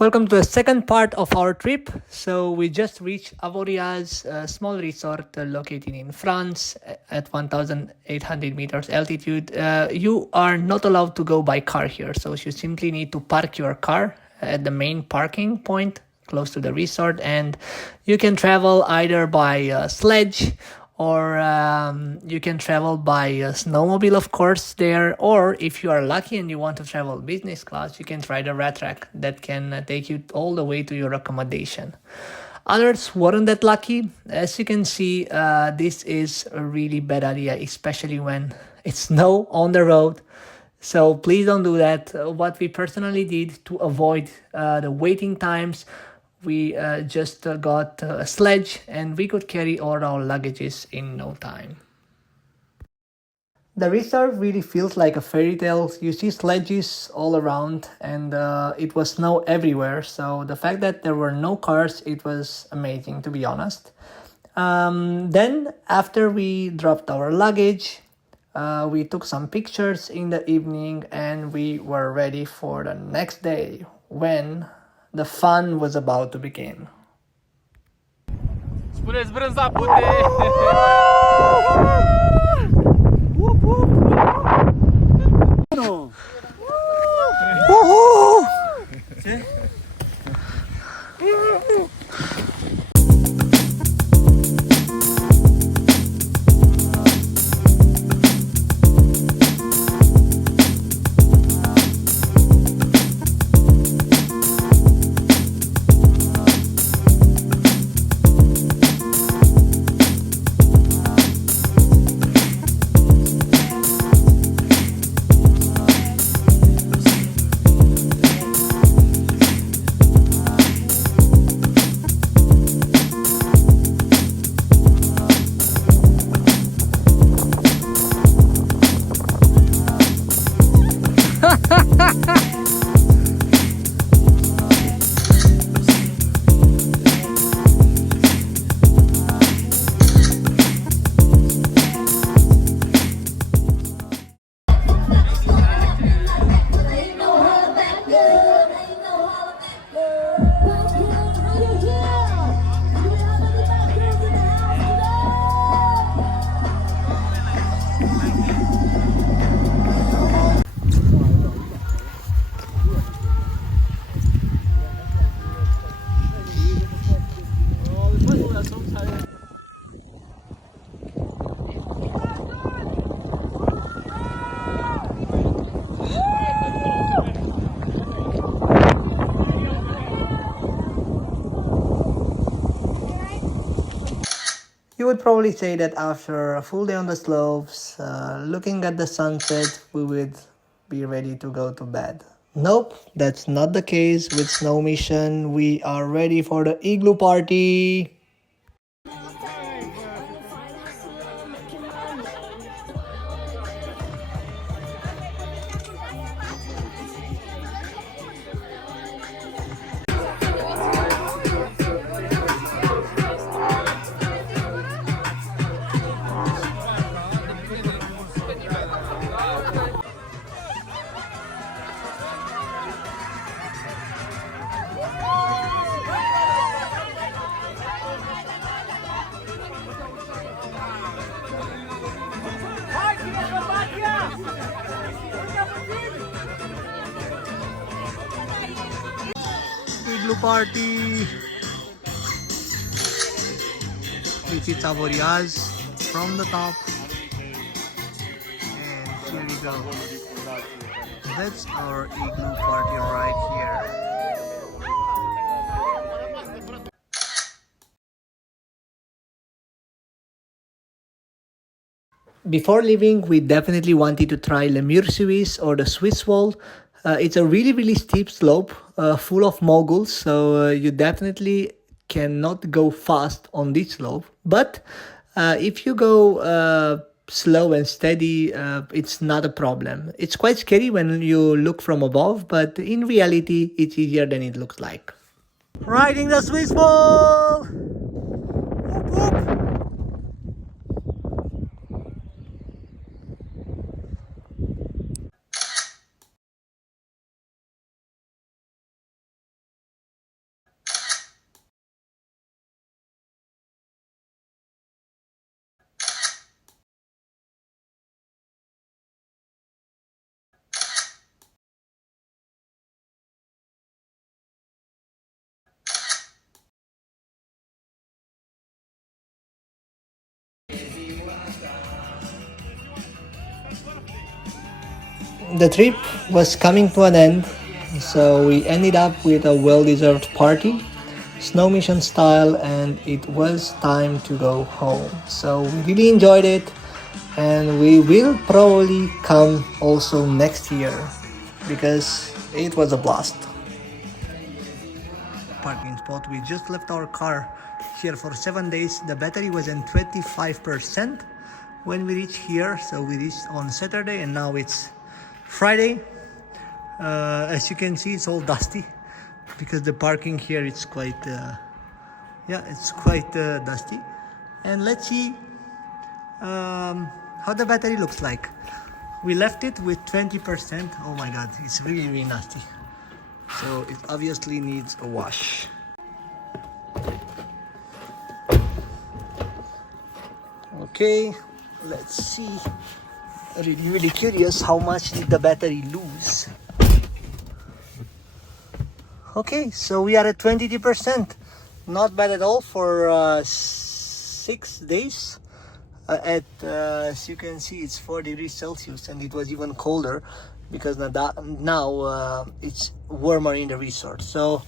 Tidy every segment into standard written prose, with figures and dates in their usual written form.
Welcome to the second part of our trip. So we just reached Avoriaz, a small resort located in France at 1,800 meters altitude. You are not allowed to go by car here, so you simply need to park your car at the main parking point close to the resort, and you can travel either by sledge or you can travel by a snowmobile, of course, there. Or if you are lucky and you want to travel business class, you can try the rat track that can take you all the way to your accommodation. Others weren't that lucky. As you can see, this is a really bad idea, especially when it's snow on the road. So please don't do that. What we personally did to avoid the waiting times, we just got a sledge and we could carry all our luggages in no time. The resort really feels like a fairy tale. You see sledges all around, and it was snow everywhere. So the fact that there were no cars, it was amazing, to be honest. Then after we dropped our luggage, we took some pictures in the evening and we were ready for the next day when the fun was about to begin. Spuneți brânza pute! You would probably say that after a full day on the slopes, looking at the sunset, we would be ready to go to bed. Nope, that's not the case with Snow Mission. We are ready for the Igloo Party. Igloo Party. This is Avoriaz from the top. And here we go. That's our Igloo Party right here. Before leaving, we definitely wanted to try Le Mur Suisse or the Swiss wall. It's a really steep slope full of moguls, so you definitely cannot go fast on this slope. But if you go slow and steady, it's not a problem. It's quite scary when you look from above, but in reality, it's easier than it looks like. Riding the Swiss wall! Whoop, whoop. the trip was coming to an end, so we ended up with a well-deserved party, snow mission style, and it was time to go home. So we really enjoyed it, and we will probably come also next year because it was a blast. Parking spot. We just left our car here for 7 days. The battery was in 25% when we reached here, so we reached on Saturday and now it's Friday. As you can see, it's all dusty because the parking here is quite dusty. And let's see how the battery looks like. We left it with 20%. Oh my god, it's really nasty, so it obviously needs a wash. Okay, let's see. Really curious, how much did the battery lose? Okay, so we are at 23%. Not bad at all for 6 days. As you can see, it's 4 degrees Celsius, and it was even colder because now it's warmer in the resort. So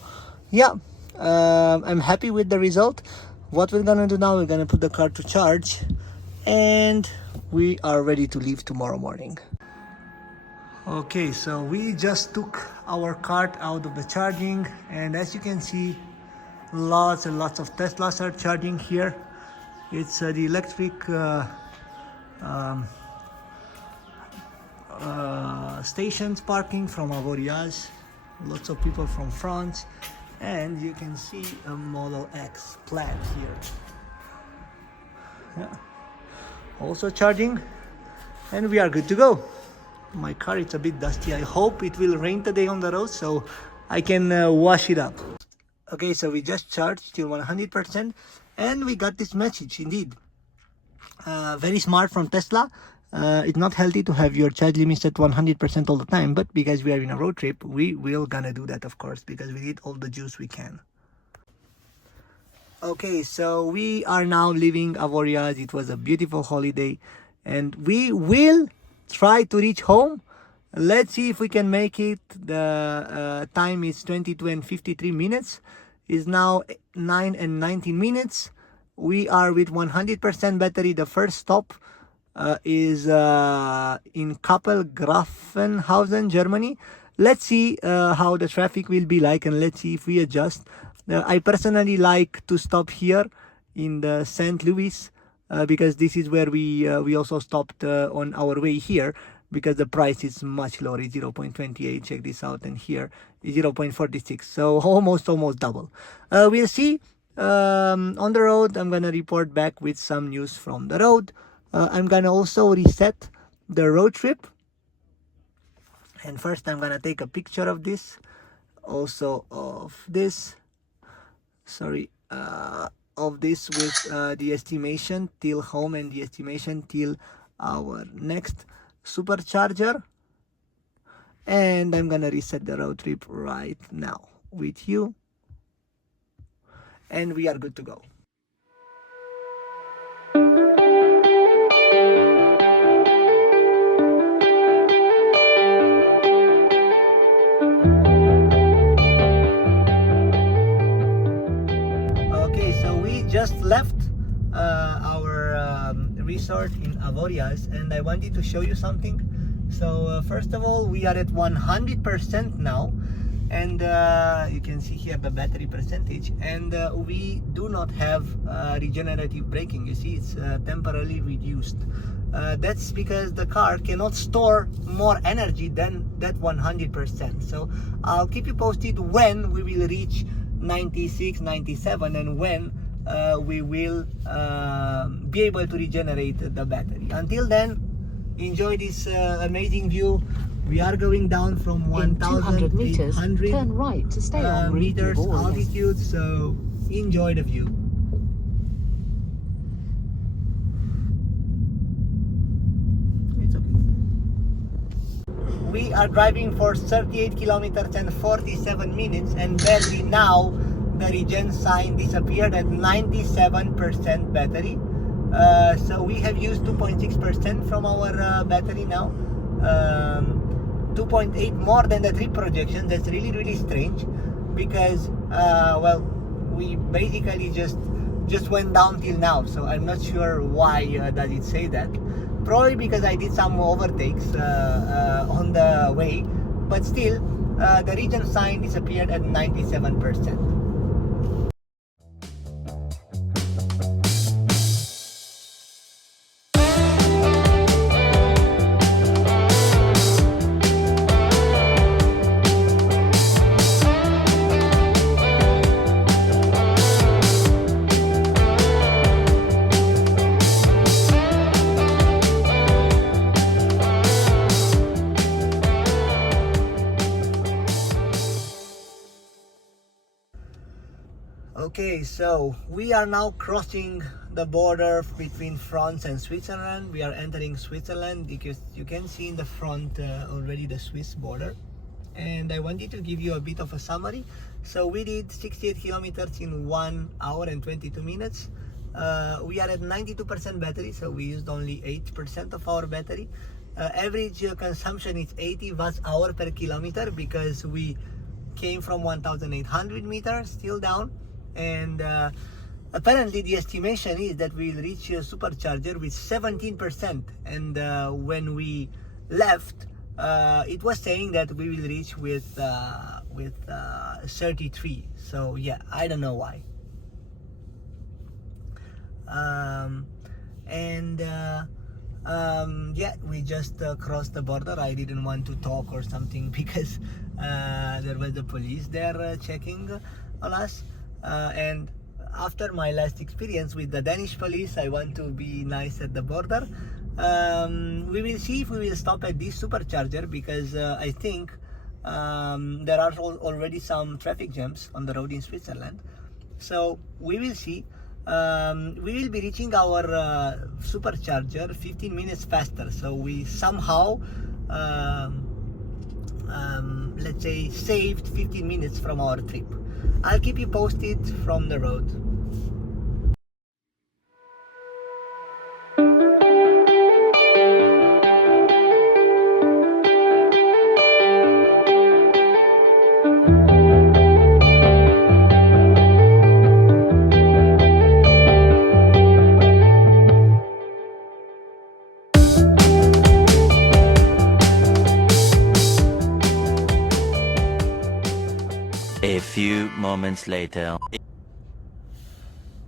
yeah, I'm happy with the result. What we're gonna do now, we're gonna put the car to charge, and we are ready to leave tomorrow morning. Okay, so we just took our cart out of the charging, and as you can see, lots and lots of Teslas are charging here. It's the electric stations parking from Avoriaz. Lots of people from France, and you can see a Model X plaid here. Yeah. Also charging, and we are good to go. My car is a bit dusty. I hope it will rain today on the road so I can wash it up. Okay, so we just charged till 100%, and we got this message indeed. Very smart from Tesla. It's not healthy to have your charge limit at 100% all the time, but because we are in a road trip, we will gonna do that, of course, because we need all the juice we can. Okay, so we are now leaving Avoriaz. It was a beautiful holiday, and we will try to reach home. Let's see if we can make it. The time is 22 and 53 minutes. It's now 9 and 19 minutes. We are with 100% battery. The first stop is in Kappel-Grafenhausen, Germany. Let's see how the traffic will be like, and let's see if we adjust. I personally like to stop here in the St. Louis because this is where we also stopped on our way here, because the price is much lower. It's 0.28. Check this out, and here is 0.46. So almost double. We'll see. On the road, I'm gonna report back with some news from the road. I'm gonna also reset the road trip, and first I'm gonna take a picture of this, also of this, of this with the estimation till home and the estimation till our next supercharger. And I'm gonna reset the road trip right now with you, and we are good to go. Okay, so we just left our resort in Avoriaz, and I wanted to show you something. So first of all, we are at 100% now, and you can see here the battery percentage, and we do not have regenerative braking. You see, it's temporarily reduced. That's because the car cannot store more energy than that 100%. So I'll keep you posted when we will reach 96, 97, and when we will be able to regenerate the battery. Until then, enjoy this amazing view. We are going down from 1,800 meters, turn right to stay on meters altitude, so enjoy the view. It's okay. We are driving for 38 kilometers and 47 minutes, and barely now the regen sign disappeared at 97% battery. So we have used 2.6% from our battery now. 2.8 more than the trip projection. That's really strange, because well, we basically just went down till now, so I'm not sure why does it say that. Probably because I did some overtakes on the way, but still the region sign disappeared at 97%. Okay, so we are now crossing the border between France and Switzerland. We are entering Switzerland because you can see in the front already the Swiss border. And I wanted to give you a bit of a summary. So we did 68 kilometers in 1 hour and 22 minutes. We are at 92% battery, so we used only 8% of our battery. Average consumption is 80 watt-hour per kilometer, because we came from 1,800 meters still down. And apparently the estimation is that we'll reach a supercharger with 17%, and when we left it was saying that we will reach with 33. So yeah, I don't know why. Yeah, we just crossed the border. I didn't want to talk or something because there was the police there checking on us. And after my last experience with the Danish police, I want to be nice at the border. We will see if we will stop at this supercharger, because I think there are already some traffic jams on the road in Switzerland. So we will see. We will be reaching our supercharger 15 minutes faster. So we somehow, let's say, saved 15 minutes from our trip. I'll keep you posted from the road. A few moments later.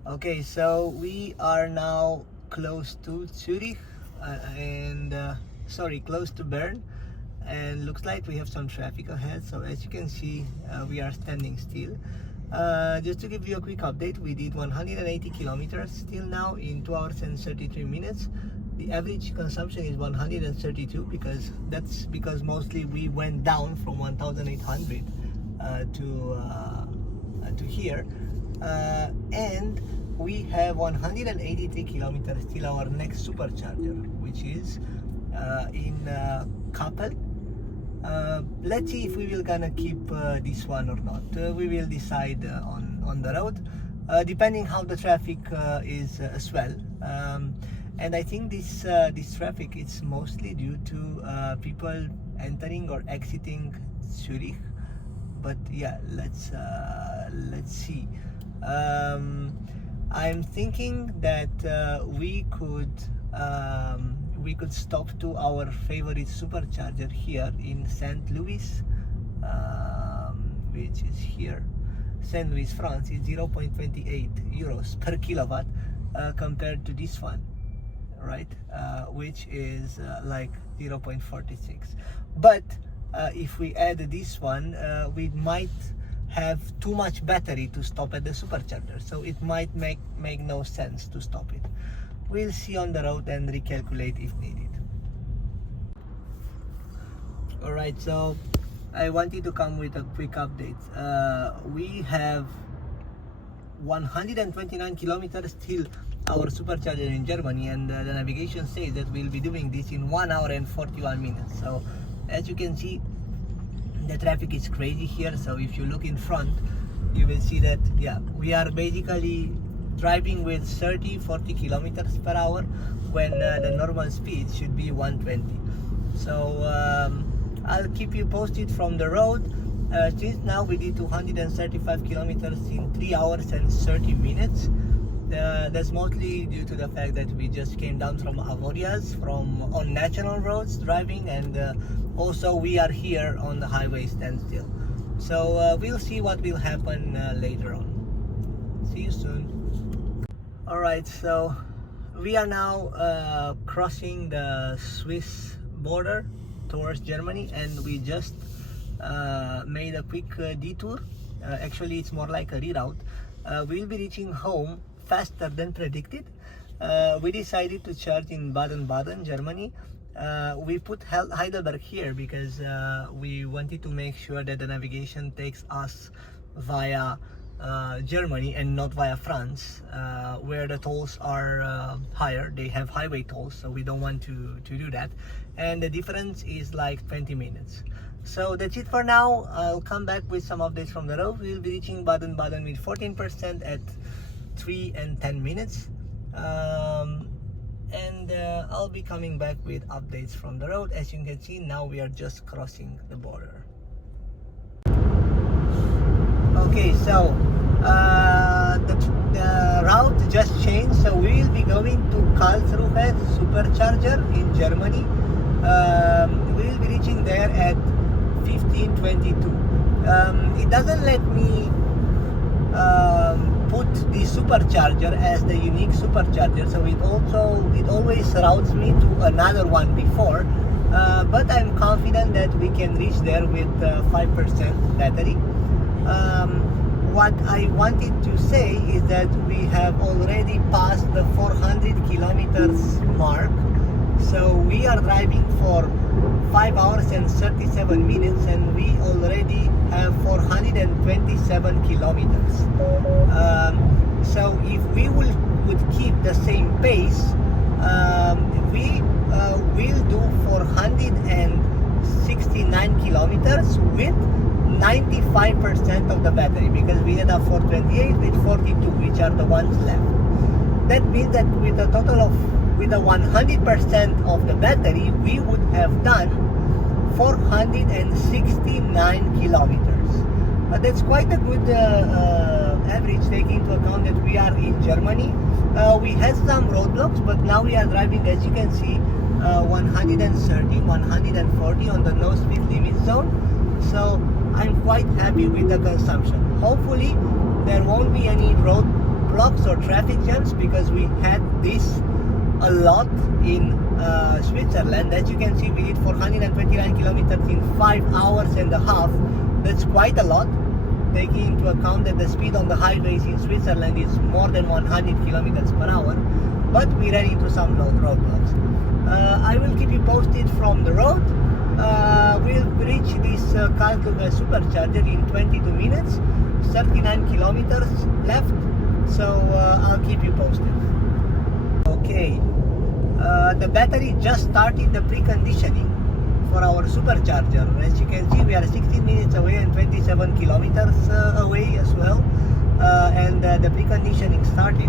Okay, so we are now close to Zurich close to Bern, and looks like we have some traffic ahead. So as you can see, we are standing still. Just to give you a quick update, we did 180 kilometers till now in 2 hours and 33 minutes. The average consumption is 132, because that's because mostly we went down from 1,800 to here, and we have 183 kilometers till our next supercharger, which is in Kappel. Let's see if we will gonna keep this one or not. We will decide on the road, depending how the traffic is as well. And I think this traffic is mostly due to people entering or exiting Zurich. But yeah, let's see. I'm thinking that we could stop to our favorite supercharger here in St. Louis, which is here. St. Louis, France is 0.28 euros per kilowatt compared to this one, right? Which is like 0.46. But if we add this one, we might have too much battery to stop at the supercharger, so it might make no sense to stop it. We'll see on the road and recalculate if needed. Alright, so I wanted to come with a quick update. We have 129 kilometers till our supercharger in Germany, and the navigation says that we'll be doing this in 1 hour and 41 minutes. So as you can see, the traffic is crazy here. So if you look in front, you will see that yeah, we are basically driving with 30-40 kilometers per hour when the normal speed should be 120. So I'll keep you posted from the road. Since now we did 235 kilometers in 3 hours and 30 minutes. That's mostly due to the fact that we just came down from Avoriaz on national roads driving, and also we are here on the highway standstill. So we'll see what will happen later on. See you soon. Alright, so we are now crossing the Swiss border towards Germany, and we just made a quick detour. Actually, it's more like a reroute. We'll be reaching home faster than predicted. We decided to charge in Baden-Baden, Germany. We put Heidelberg here because we wanted to make sure that the navigation takes us via Germany and not via France, where the tolls are higher. They have highway tolls, so we don't want to do that. And the difference is like 20 minutes. So that's it for now. I'll come back with some updates from the road. We'll be reaching Baden-Baden with 14% at 3 and 10 minutes. And I'll be coming back with updates from the road. As you can see, now we are just crossing the border. Okay, so the route just changed, so we will be going to Karlsruhe Supercharger in Germany. We will be reaching there at 15:22. It doesn't let me put the supercharger as the unique supercharger, so it always routes me to another one before, but I'm confident that we can reach there with 5% battery. What I wanted to say is that we have already passed the 400 kilometers mark, so we are driving for 5 hours and 37 minutes, and we already have 427 kilometers. So if we would keep the same pace, we will do 469 kilometers with 95% of the battery, because we had a 428 with 42, which are the ones left. That means that with a total of, with a 100% of the battery, we would have done 469 kilometers. But that's quite a good average, taking into account that we are in Germany. We had some roadblocks, but now we are driving, as you can see, 130, 140 on the no speed limit zone. So I'm quite happy with the consumption. Hopefully there won't be any roadblocks or traffic jams, because we had this a lot in Switzerland. As you can see, we did 429 kilometers in 5 hours and a half. That's quite a lot, taking into account that the speed on the highways in Switzerland is more than 100 kilometers per hour. But we ran into some roadblocks. I will keep you posted from the road. We'll reach this Karlsruhe Supercharger in 22 minutes, 39 kilometers left, so I'll keep you posted. Okay, the battery just started the preconditioning for our supercharger. As you can see, we are 16 minutes away and 27 kilometers away as well, and the preconditioning started.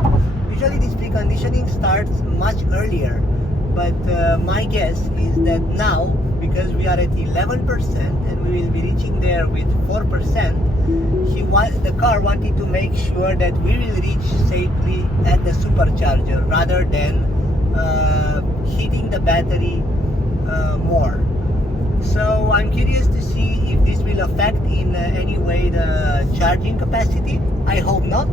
Usually this preconditioning starts much earlier, but my guess is that now, because we are at 11% and we will be reaching there with 4%, the car wanted to make sure that we will reach safely at the supercharger rather than heating the battery more. So I'm curious to see if this will affect in any way the charging capacity. I hope not.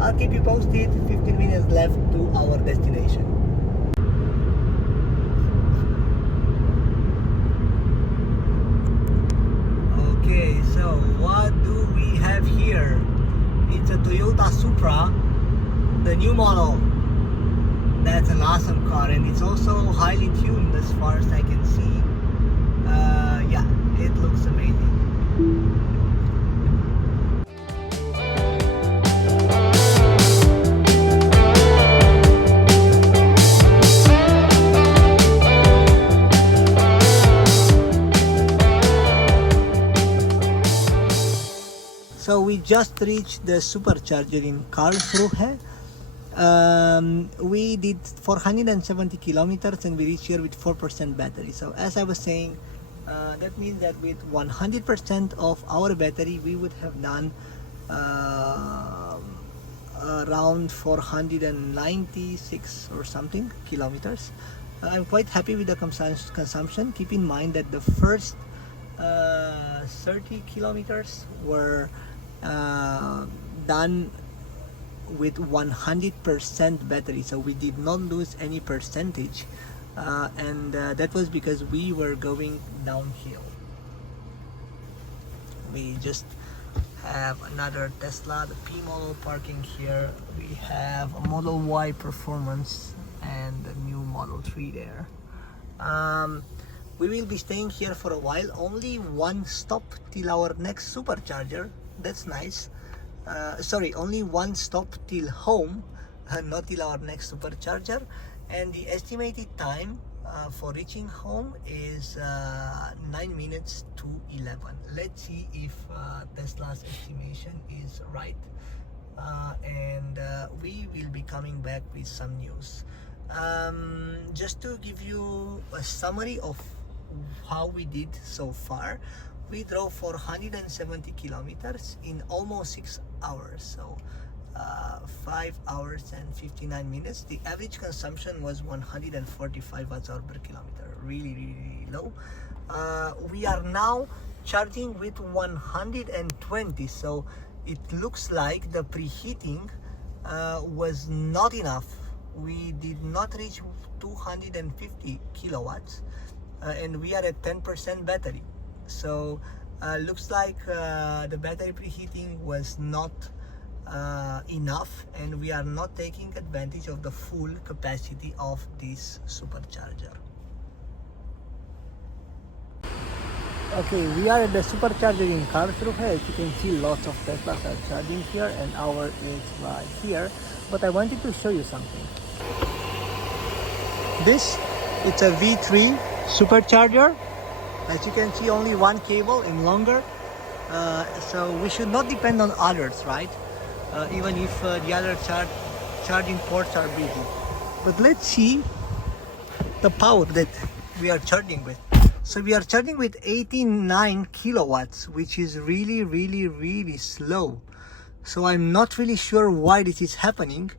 I'll keep you posted. 15 minutes left to our destination. Okay, so what do we have here? It's a Toyota Supra, the new model. That's an awesome car, and it's also highly tuned as far as I can see. Yeah, it looks amazing. So we just reached the supercharger in Karlsruhe. We did 470 kilometers and we reached here with 4% battery. So as I was saying, That means that with 100% of our battery, we would have done around 496 or something kilometers. I'm quite happy with the consumption. Keep in mind that the first 30 kilometers were done with 100% battery, so we did not lose any percentage, and that was because we were going downhill. We just have another Tesla, the P model parking here. We have a Model Y Performance and a new Model 3 there. We will be staying here for a while. Only one stop till our next supercharger. That's nice. Sorry, only one stop till home, not till our next supercharger. And the estimated time for reaching home is 9 minutes to 11. Let's see if Tesla's estimation is right, and we will be coming back with some news. Just to give you a summary of how we did so far, we drove for 170 kilometers in almost 6 hours, so 5 hours and 59 minutes. The average consumption was 145 watts-hour per kilometer, really low. We are now charging with 120, so it looks like the preheating was not enough. We did not reach 250 kilowatts, and we are at 10% battery. So looks like the battery preheating was not enough, and we are not taking advantage of the full capacity of this supercharger. Okay, we are at the supercharger in Karlsruhe. As you can see, lots of Teslas are charging here, and ours is right here. But I wanted to show you something. This, it's a V3 supercharger. As you can see, only one cable and longer. So we should not depend on others, right? Even if the other charging ports are busy. But let's see the power that we are charging with. So we are charging with 89 kilowatts, which is really slow. So I'm not really sure why this is happening,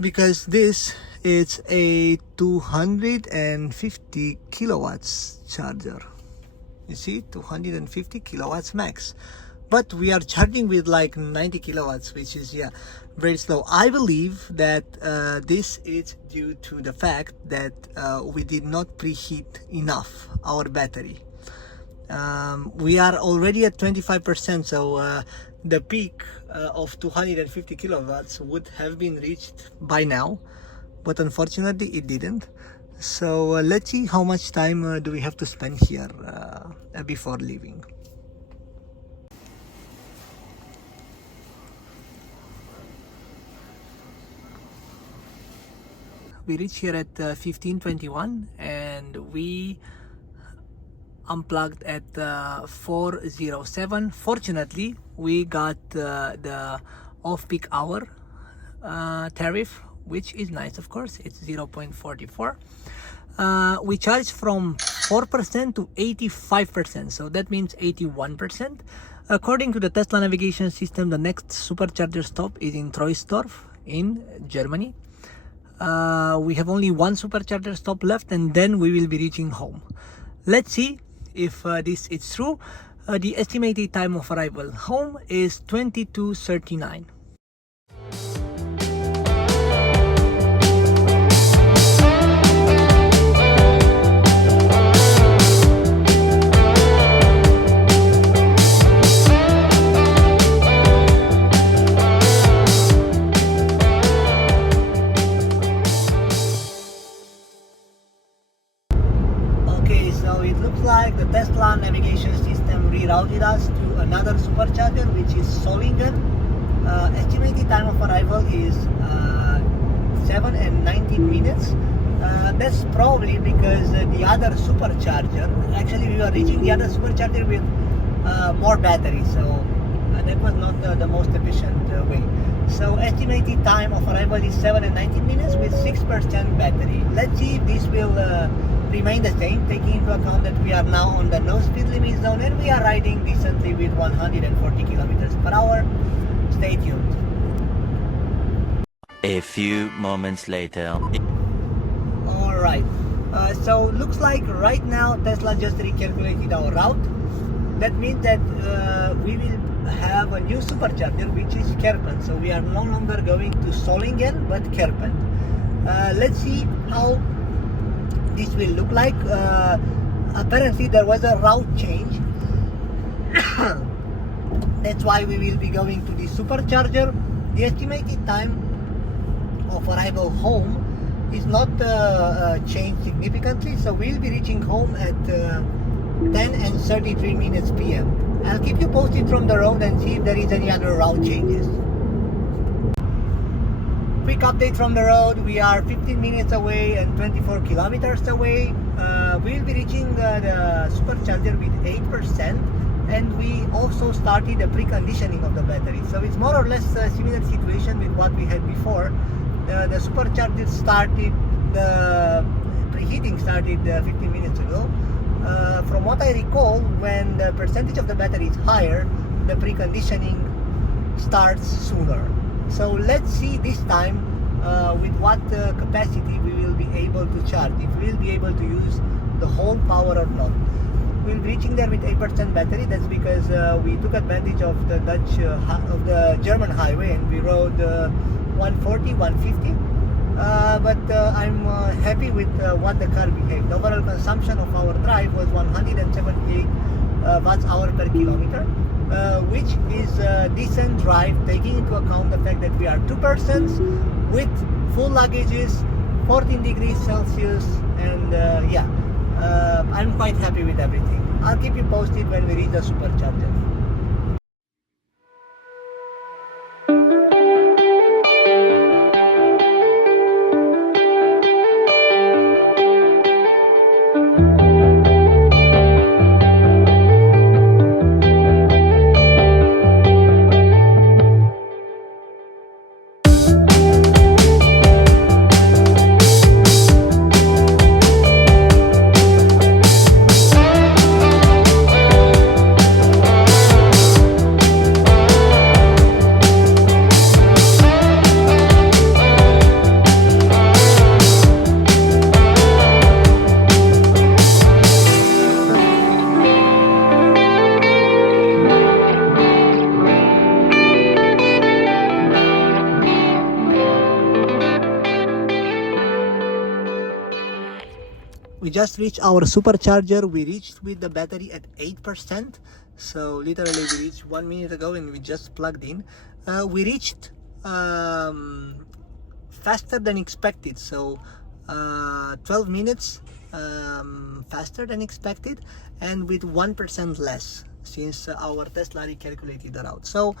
because this is a 250 kilowatts charger. You see, 250 kilowatts max. But we are charging with like 90 kilowatts, which is, yeah, very slow. I believe that this is due to the fact that we did not preheat enough our battery. We are already at 25%, so the peak of 250 kilowatts would have been reached by now, but unfortunately it didn't. So let's see how much time do we have to spend here before leaving. We reached here at 15:21, and we unplugged at 4:07. Fortunately, we got the off-peak hour tariff, which is nice, of course. It's 0.44. We charged from 4% to 85%, so that means 81%. According to the Tesla navigation system, the next supercharger stop is in Troisdorf in Germany. We have only one supercharger stop left, and then we will be reaching home. Let's see if this is true. The estimated time of arrival home is 22:39. Like the Tesla navigation system rerouted us to another supercharger, which is Solingen. Estimated time of arrival is 7 and 19 minutes. That's probably because the other supercharger, actually we were reaching the other supercharger with more battery, so that was not the most efficient way. So estimated time of arrival is 7 and 19 minutes with 6% battery. Let's see if this will remain the same, taking into account that we are now on the no speed limit zone and we are riding decently with 140 kilometers per hour. Stay tuned. A few moments later. Alright, so looks like right now Tesla just recalculated our route. That means that we will have a new supercharger, which is Kerpen. So we are no longer going to Solingen but Kerpen. Let's see how this will look like. Apparently there was a route change. That's why we will be going to the supercharger. The estimated time of arrival home is not changed significantly, so we'll be reaching home at 10:33 p.m. I'll keep you posted from the road and see if there is any other route changes. Quick update from the road. We are 15 minutes away and 24 kilometers away. We'll be reaching the supercharger with 8%, and we also started the preconditioning of the battery. So it's more or less a similar situation with what we had before. The supercharger started, the preheating started 15 minutes ago. From what I recall, when the percentage of the battery is higher, the preconditioning starts sooner. So let's see this time with what capacity we will be able to charge, if we'll be able to use the whole power or not. We'll be reaching there with 8% battery. That's because we took advantage of the the German highway, and we rode 140, 150. But I'm happy with what the car behaved. The overall consumption of our drive was 178 watts hour per kilometer, which is a decent drive, taking into account the fact that we are two persons with full luggages, 14 degrees Celsius, and yeah, I'm quite happy with everything. I'll keep you posted when we reach the supercharger. We just reached our supercharger. We reached with the battery at 8%. So literally we reached 1 minute ago and we just plugged in. We reached faster than expected. So 12 minutes faster than expected, and with 1% less since our Tesla recalculated the route. So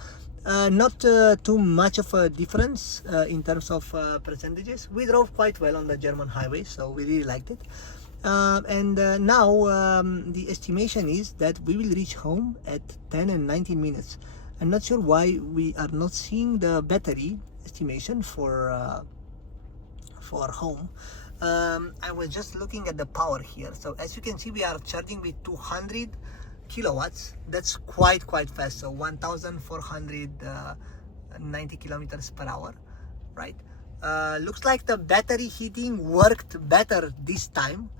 not too much of a difference in terms of percentages. We drove quite well on the German highway, so we really liked it. And now the estimation is that we will reach home at 10 and 19 minutes. I'm not sure why we are not seeing the battery estimation for home. I was just looking at the power here. So as you can see, we are charging with 200 kilowatts. That's quite fast. So 1,490 kilometers per hour, right? Looks like the battery heating worked better this time.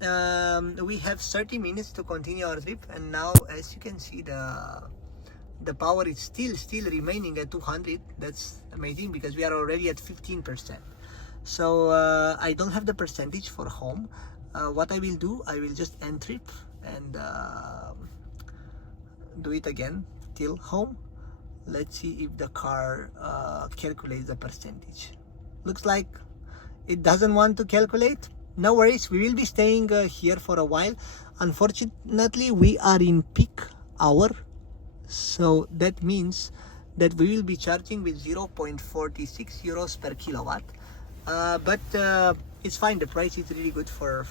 We have 30 minutes to continue our trip, and now as you can see, the power is still remaining at 200. That's amazing because we are already at 15%. So I don't have the percentage for home. What I will do, I will just end trip and do it again till home. Let's see if the car calculates the percentage. Looks like it doesn't want to calculate. No worries, we will be staying here for a while. Unfortunately, we are in peak hour, so that means that we will be charging with 0.46 euros per kilowatt. But it's fine, the price is really good for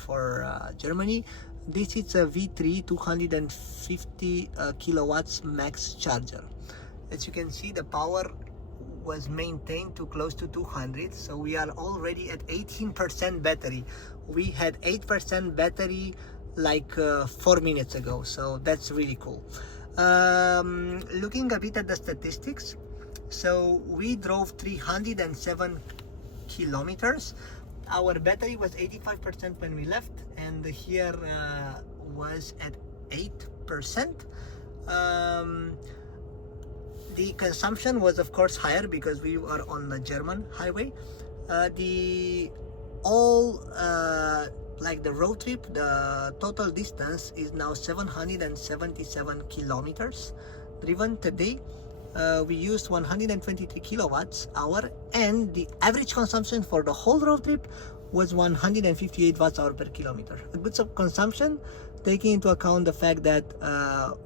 Germany. This is a V3 250 kilowatts max charger. As you can see, the power was maintained to close to 200, so we are already at 18% battery. We had 8% battery like 4 minutes ago, so that's really cool. Looking a bit at the statistics, so we drove 307 kilometers. Our battery was 85% when we left, and here was at 8%. The consumption was of course higher because we are on the German highway. Like the road trip, the total distance is now 777 kilometers driven today. We used 123 kilowatts hour, and the average consumption for the whole road trip was 158 watts hour per kilometer. A good consumption, taking into account the fact that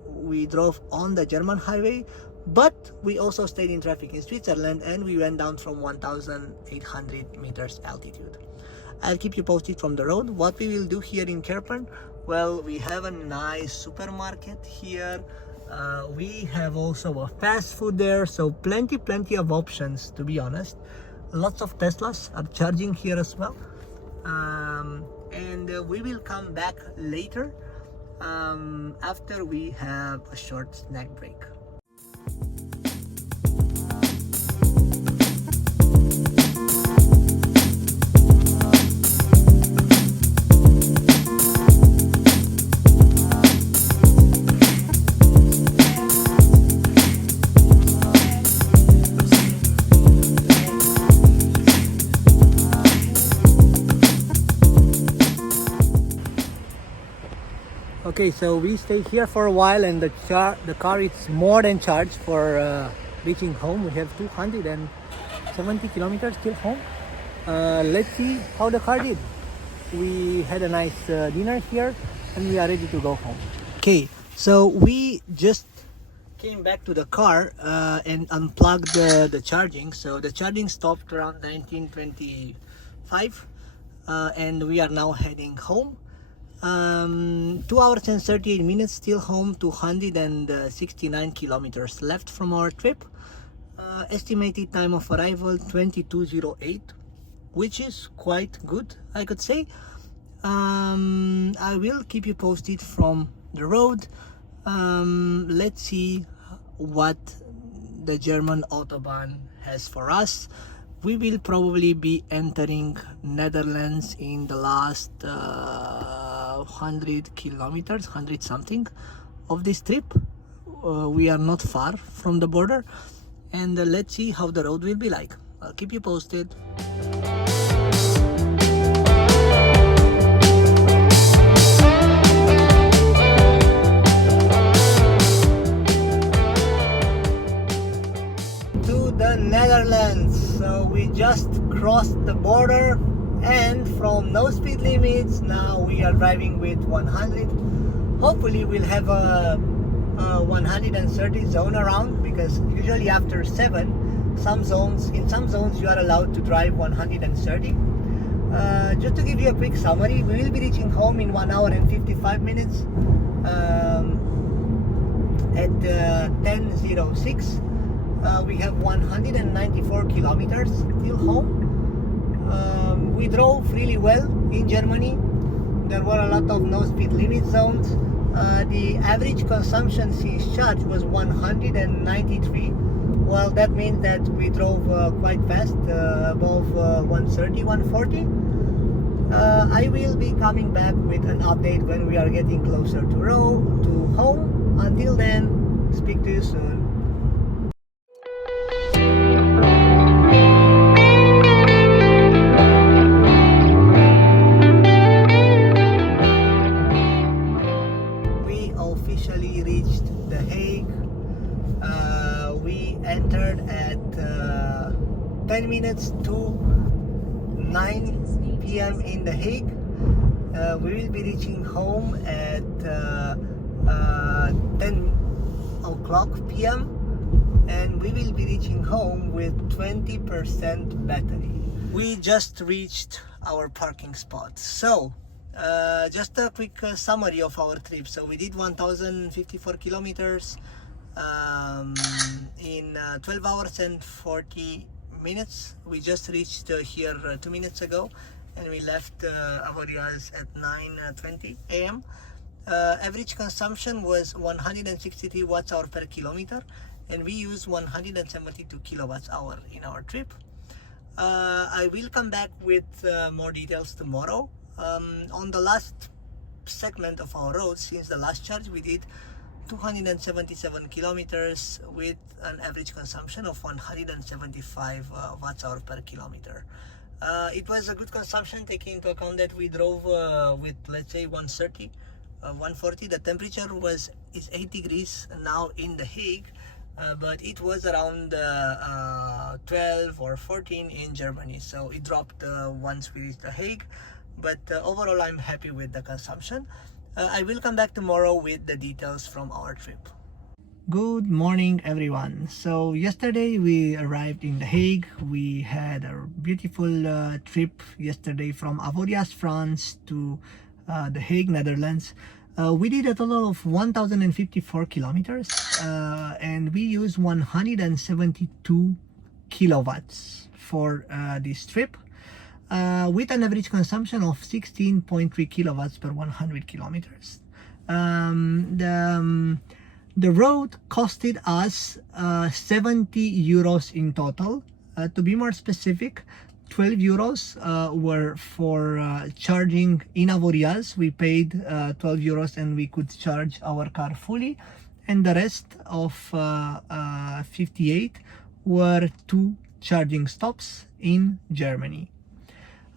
we drove on the German highway, but we also stayed in traffic in Switzerland, and we went down from 1,800 meters altitude. I'll keep you posted from the road. What we will do here in Kerpen, well, we have a nice supermarket here. We have also a fast food there, so plenty of options, to be honest. Lots of Teslas are charging here as well. And we will come back later after we have a short snack break. Okay, so we stay here for a while, and the car is more than charged for reaching home. We have 270 kilometers till home. Let's see how the car did. We had a nice dinner here, and we are ready to go home. Okay, so we just came back to the car and unplugged the charging. So the charging stopped around 19:25, and we are now heading home. 2 hours and 38 minutes till home, 269 kilometers left from our trip. Estimated time of arrival 22:08, which is quite good, I could say. I will keep you posted from the road. Let's see what the German Autobahn has for us. We will probably be entering Netherlands in the last 100 kilometers, 100 something of this trip. We are not far from the border, and let's see how the road will be like. I'll keep you posted. To the Netherlands. So we just crossed the border, and from no speed limits, now we are driving with 100. Hopefully we'll have a 130 zone around, because usually after 7, in some zones you are allowed to drive 130. Just to give you a quick summary, we will be reaching home in 1 hour and 55 minutes at 10:06. We have 194 kilometers till home. We drove really well in Germany. There were a lot of no speed limit zones. The average consumption since charge was 193. Well, that means that we drove quite fast, above 130, 140. I will be coming back with an update when we are getting closer to home. Until then, speak to you soon. Officially reached The Hague. We entered at 10 minutes to 9 p.m. in The Hague. We will be reaching home at 10 o'clock p.m. and we will be reaching home with 20% battery. We just reached our parking spot. So just a quick summary of our trip. So we did 1,054 kilometers in 12 hours and 40 minutes. We just reached here 2 minutes ago, and we left Avoriaz at 9:20 a.m. Average consumption was 163 watts hour per kilometer, and we used 172 kilowatts hour in our trip. I will come back with more details tomorrow. On the last segment of our road, since the last charge, we did 277 kilometers with an average consumption of 175 watts hour per kilometer. It was a good consumption, taking into account that we drove with, let's say, 130, 140. The temperature is 8 degrees now in The Hague, but it was around 12 or 14 in Germany, so it dropped once we reached The Hague. But overall, I'm happy with the consumption. I will come back tomorrow with the details from our trip. Good morning, everyone. So yesterday we arrived in The Hague. We had a beautiful trip yesterday from Avoriaz, France to The Hague, Netherlands. We did a total of 1,054 kilometers and we used 172 kilowatts for this trip, with an average consumption of 16.3 kilowatts per 100 kilometers. The road costed us 70 euros in total. To be more specific, 12 euros were for charging in Avoriaz. We paid 12 euros and we could charge our car fully, and the rest of 58 were 2 charging stops in Germany.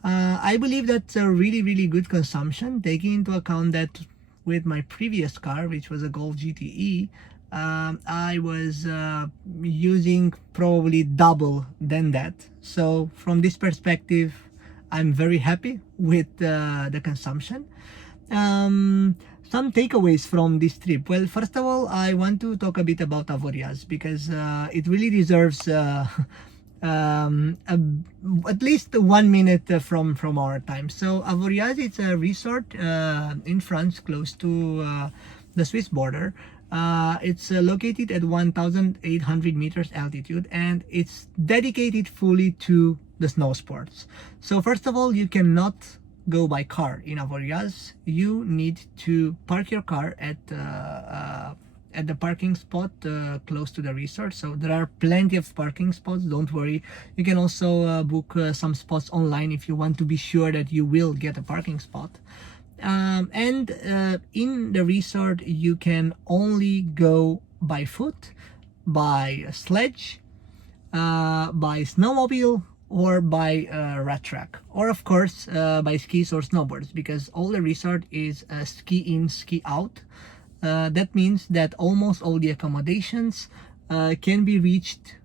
I believe that's a really good consumption, taking into account that with my previous car, which was a Golf GTE, I was using probably double than that. So from this perspective, I'm very happy with the consumption. Some takeaways from this trip. Well, first of all, I want to talk a bit about Avoriaz, because it really deserves at least 1 minute from our time. So Avoriaz, it's a resort in France, close to the Swiss border. It's located at 1,800 meters altitude, and it's dedicated fully to the snow sports. So first of all, you cannot go by car in Avoriaz. You need to park your car at the parking spot close to the resort. So there are plenty of parking spots, don't worry. You can also book some spots online if you want to be sure that you will get a parking spot. And in the resort, you can only go by foot, by sledge, by snowmobile, or by rat track, or of course by skis or snowboards, because all the resort is ski in, ski out. That means that almost all the accommodations can be reached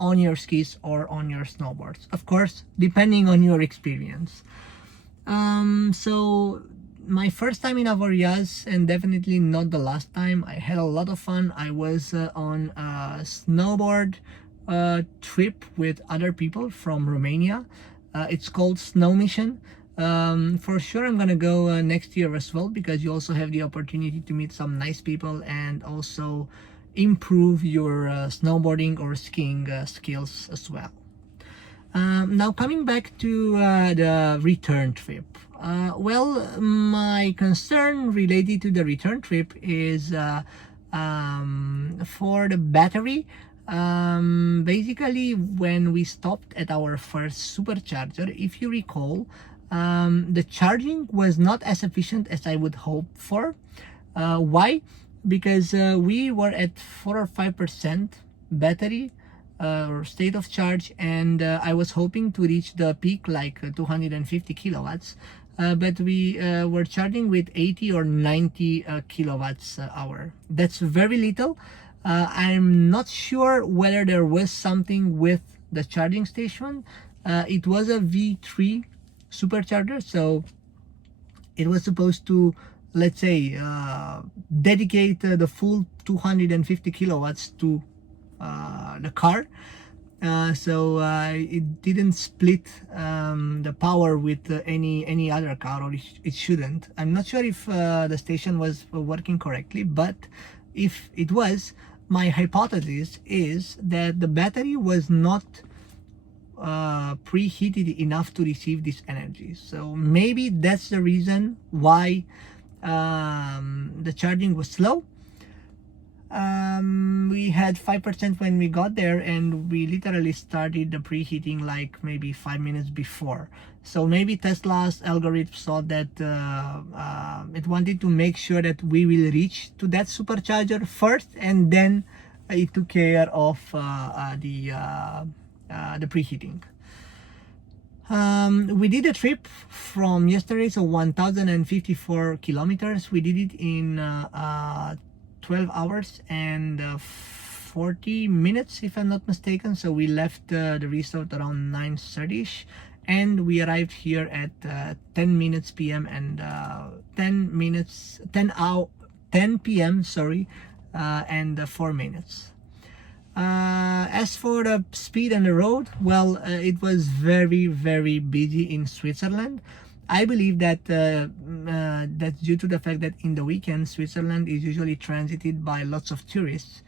on your skis or on your snowboards, of course, depending on your experience. So my first time in Avoriaz, and definitely not the last time, I had a lot of fun. I was on a snowboard trip with other people from Romania. It's called Snow Mission. For sure I'm gonna go next year as well, because you also have the opportunity to meet some nice people and also improve your snowboarding or skiing skills as well. Now coming back to the return trip. Well, my concern related to the return trip is for the battery. Basically, when we stopped at our first supercharger, if you recall, the charging was not as efficient as I would hope for. Why? Because we were at 4 or 5% battery or state of charge, and I was hoping to reach the peak like 250 kilowatts, but we were charging with 80 or 90 kilowatts hour. That's very little. I'm not sure whether there was something with the charging station. It was a V3 supercharger, so it was supposed to, let's say, dedicate the full 250 kilowatts to the car. So it didn't split the power with any other car, or it shouldn't. I'm not sure if the station was working correctly, but if it was, my hypothesis is that the battery was not preheated enough to receive this energy. So maybe that's the reason why the charging was slow. We had 5% when we got there, and we literally started the preheating like maybe 5 minutes before. So maybe Tesla's algorithm saw that it wanted to make sure that we will reach to that supercharger first, and then it took care of the preheating. We did a trip from yesterday, so 1,054 kilometers. We did it in 12 hours and 40 minutes, if I'm not mistaken. So we left the resort around 9:30ish, and we arrived here at 10 minutes p.m. and 10 p.m. sorry, and 4 minutes. As for the speed on the road, well, it was very, very busy in Switzerland. I believe that that's due to the fact that in the weekend Switzerland is usually transited by lots of tourists,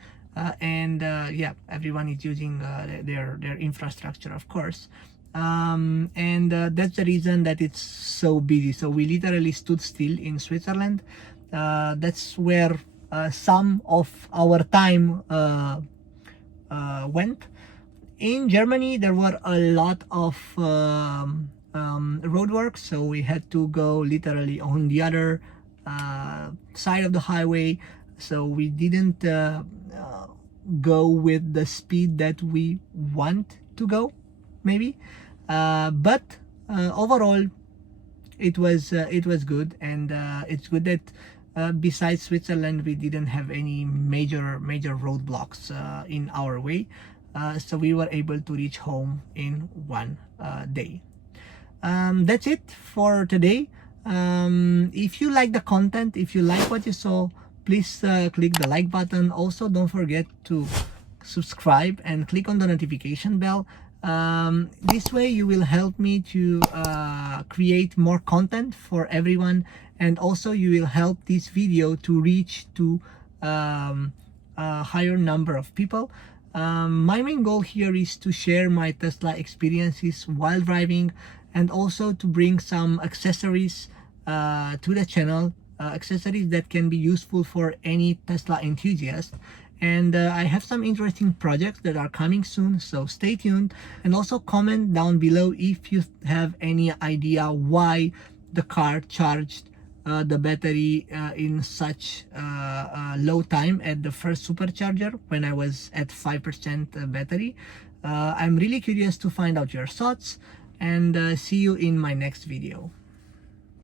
and yeah, everyone is using their infrastructure, of course, and that's the reason that it's so busy. So we literally stood still in Switzerland. That's where some of our time went. In Germany there were a lot of roadworks, so we had to go literally on the other side of the highway, so we didn't go with the speed that we want to go, maybe, but overall it was good, and it's good that besides Switzerland we didn't have any major roadblocks in our way, so we were able to reach home in one day. That's it for today. If you like the content, if you like what you saw, please click the like button. Also, don't forget to subscribe and click on the notification bell. This way you will help me to create more content for everyone, and also you will help this video to reach to a higher number of people. My main goal here is to share my Tesla experiences while driving, and also to bring some accessories to the channel, accessories that can be useful for any Tesla enthusiast. And I have some interesting projects that are coming soon, so stay tuned, and also comment down below if you have any idea why the car charged the battery in such low time at the first supercharger when I was at 5% battery. I'm really curious to find out your thoughts, and see you in my next video.